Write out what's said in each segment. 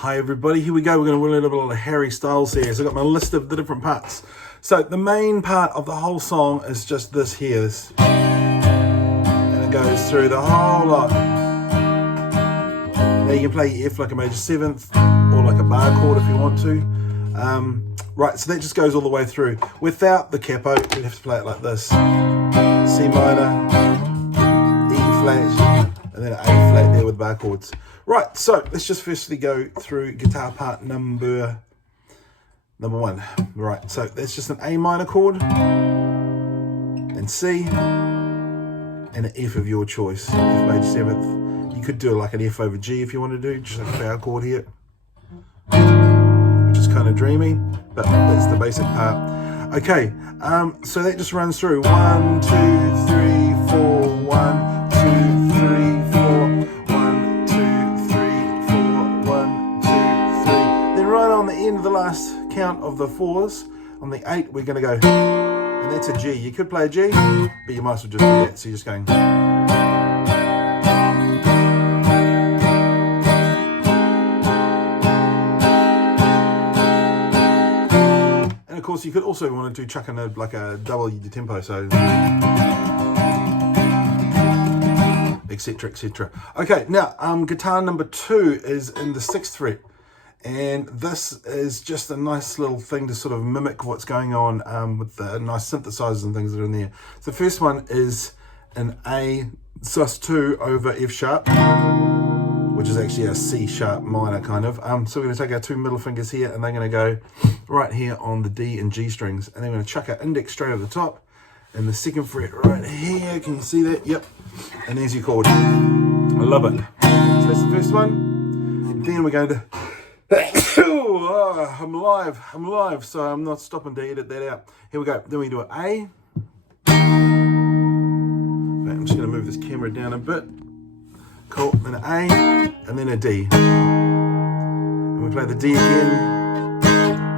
Hi everybody, here we go. We're going to learn a little bit of Harry Styles here. So I've got my list of the different parts. So the main part of the whole song is just this here. And it goes through the whole lot. Now you can play F like a major seventh or like a bar chord if you want to. Right, so that just goes all the way through. Without the capo, you'd have to play it like this. C minor, E flat, and then an A flat there with bar chords. Right, so let's just firstly go through guitar part number one. Right, so that's just an A minor chord, and C, and an F of your choice, F major seventh. You could do like an F over G if you want to do, just like a power chord here, which is kind of dreamy, but that's the basic part. Okay, so that just runs through 1, 2, 3, 4, 1, 2, 3, 4. 1, 2, 3, 4, 1, 2, 3. Then right on the end of the last count of the fours, on the 8, we're going to go, and that's a G. You could play a G, but you might as well just do that. So you're just going. And of course, you could also want to do chuck in like a double tempo, so. Etc, etc. Okay, now guitar number 2 is in the 6th fret, and this is just a nice little thing to sort of mimic what's going on with the nice synthesizers and things that are in there. So the first one is an A sus2 over F sharp, which is actually a C sharp minor kind of. So we're going to take our 2 middle fingers here, and they're going to go right here on the D and G strings, and then we're going to chuck our index straight over the top, and the 2nd fret right here. Can you see that? Yep. And there's your chord. I love it. So that's the first one. And then we're going to... oh, I'm live, so I'm not stopping to edit that out. Here we go. Then we do an A. I'm just going to move this camera down a bit. Cool. Then an A, and then a D. And we play the D again.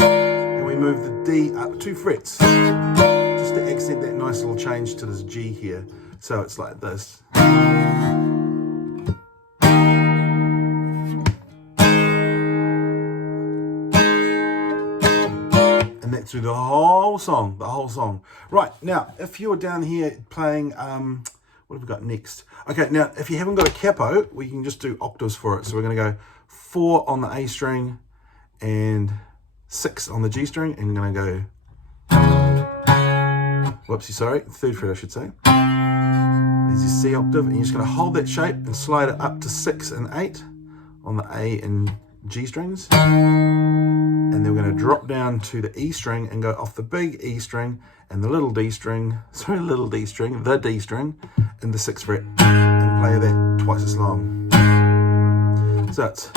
And we move the D up 2 frets. Just to accent that nice little change to this G here. So it's like this. And that's through the whole song, Right, now, if you're down here playing, what have we got next? Okay, now, if you haven't got a capo, we can just do octaves for it. So we're gonna go 4 on the A string and 6 on the G string, and we're gonna go, whoopsie, sorry, 3rd fret I should say. There's your C octave, and you're just going to hold that shape and slide it up to 6 and 8 on the A and G strings. And then we're going to drop down to the E string and go off the big E string and the little D string, the D string, and the 6th fret, and play that twice as long. So it's...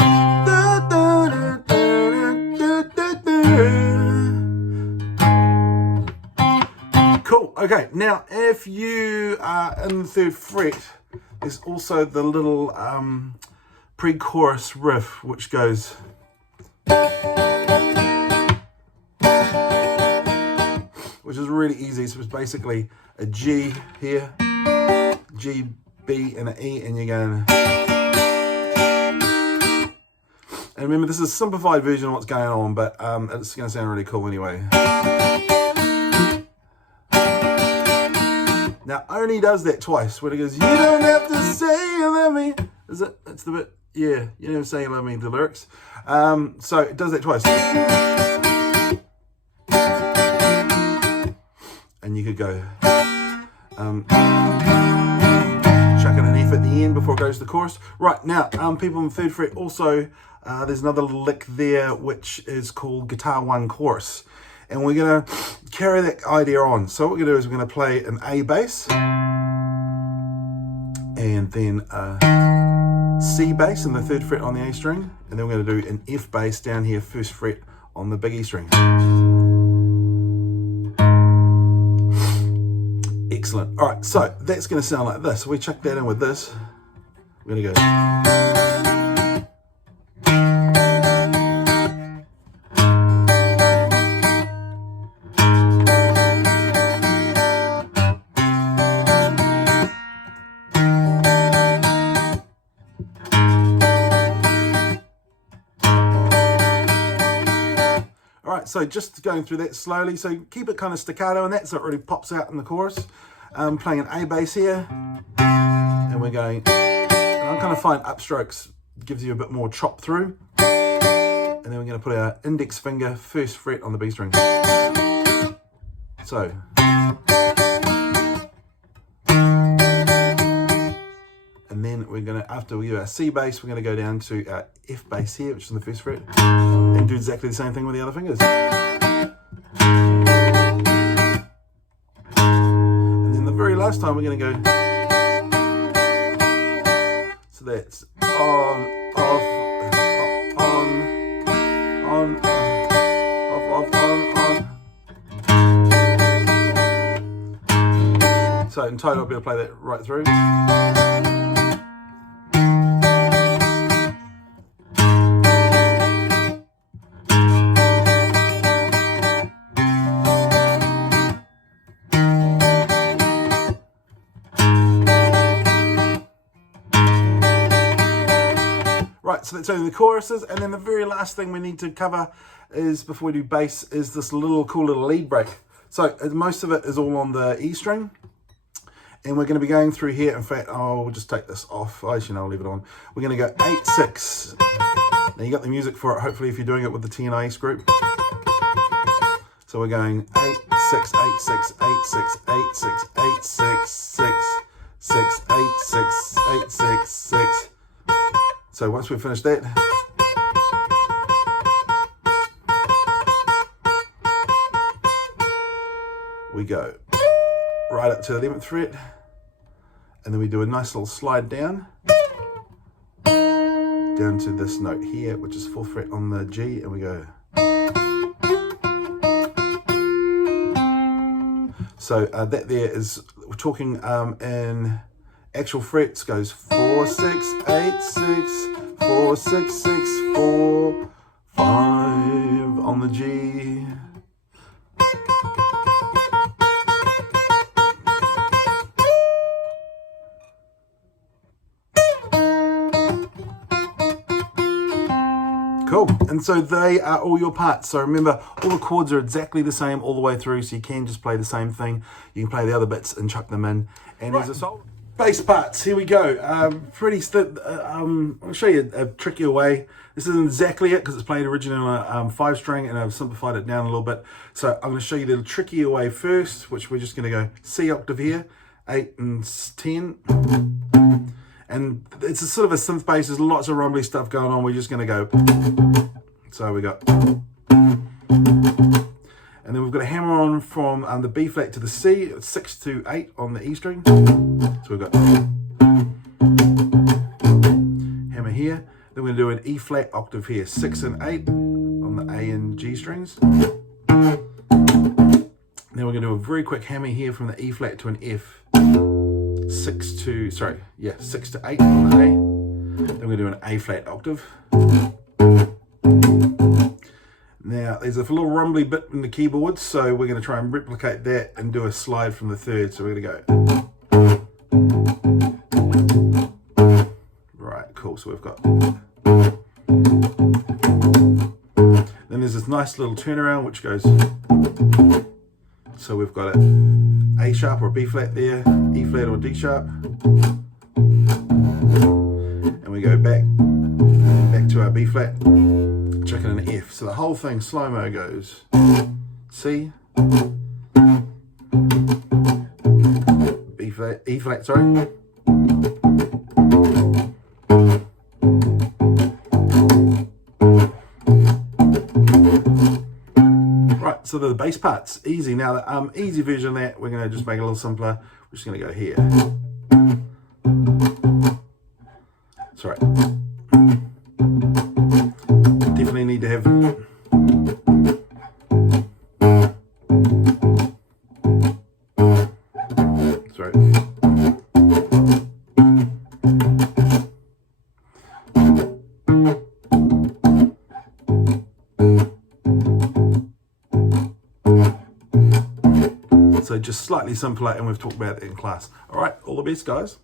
Cool. Okay, now if you are in the 3rd fret, there's also the little pre-chorus riff, which goes, which is really easy. So it's basically a G here, G, B, and an E, and you're going. And remember, this is a simplified version of what's going on, but it's going to sound really cool anyway. Now, only does that twice, when it goes, you don't have to say you love me. Is it? That's the bit, yeah, you don't have to say you love me, the lyrics. So it does that twice. And you could go, chuck in an F at the end before it goes to the chorus. Right, now, people in 3rd fret also, there's another little lick there, which is called Guitar 1 Chorus. And we're going to carry that idea on. So what we're going to do is we're going to play an A bass, and then a C bass in the 3rd fret on the A string, and then we're going to do an F bass down here, 1st fret on the big E string. Excellent. All right, so that's going to sound like this. So we chuck that in with this. We're going to go. All right, so just going through that slowly. So keep it kind of staccato and that, so it really pops out in the chorus. Playing an A bass here, and we're going, and I kind of find upstrokes gives you a bit more chop through. And then we're going to put our index finger first fret on the B string. So. And then we're going to, after we do our C bass, we're going to go down to our F bass here, which is on the first fret, and do exactly the same thing with the other fingers. And then the very last time we're going to go, so that's on, off, on, off, on. So in total I'll be able to play that right through. Right, so that's only the choruses, and then the very last thing we need to cover is, before we do bass, is this cool little lead break. So most of it is all on the E string, and we're going to be going through here. In fact, we'll just take this off. Actually, no, I'll leave it on. We're going to go 8-6. Now you got the music for it, hopefully, if you're doing it with the TNIS group. So we're going 8-6, 8-6, 8-6, 8-6, 8-6, 6, 6, 8-6, 8-6, 6. So once we've finished that, we go right up to the 11th fret, and then we do a nice little slide down to this note here, which is 4th fret on the G, and we go. So that there is, we're talking in actual frets, goes 4, 6, 8, 6, 4, 6, 6, 4, 5 on the G. Cool, and so they are all your parts. So remember, all the chords are exactly the same all the way through, so you can just play the same thing. You can play the other bits and chuck them in. And there's a solo. Bass parts, here we go. I'll show you a trickier way. This isn't exactly it because it's played originally on a 5-string, and I've simplified it down a little bit. So I'm going to show you the trickier way first, which we're just going to go C octave here, 8 and 10. And it's a sort of a synth bass. There's lots of rumbly stuff going on. We're just going to go. So we got. And then we've got a hammer on from the B flat to the C, 6 to 8 on the E string. So we've got hammer here. Then we're going to do an E flat octave here, 6 and 8 on the A and G strings. Then we're going to do a very quick hammer here from the E flat to an F, 6 to 8 on the A. Then we're going to do an A flat octave. Now, there's a little rumbly bit in the keyboard, so we're going to try and replicate that and do a slide from the 3rd. So we're going to go. Right, cool. So we've got. Then there's this nice little turnaround, which goes. So we've got A sharp or B flat there, E flat or D sharp. And we go back to our B flat. Chucking an F. So the whole thing slow-mo goes C, B flat, E flat, sorry. Right, so the bass part's easy. Now the easy version of that, we're going to just make it a little simpler. We're just going to go here. Sorry. Definitely need to have sorry. So just slightly simpler, and we've talked about it in class. All right, all the best, guys.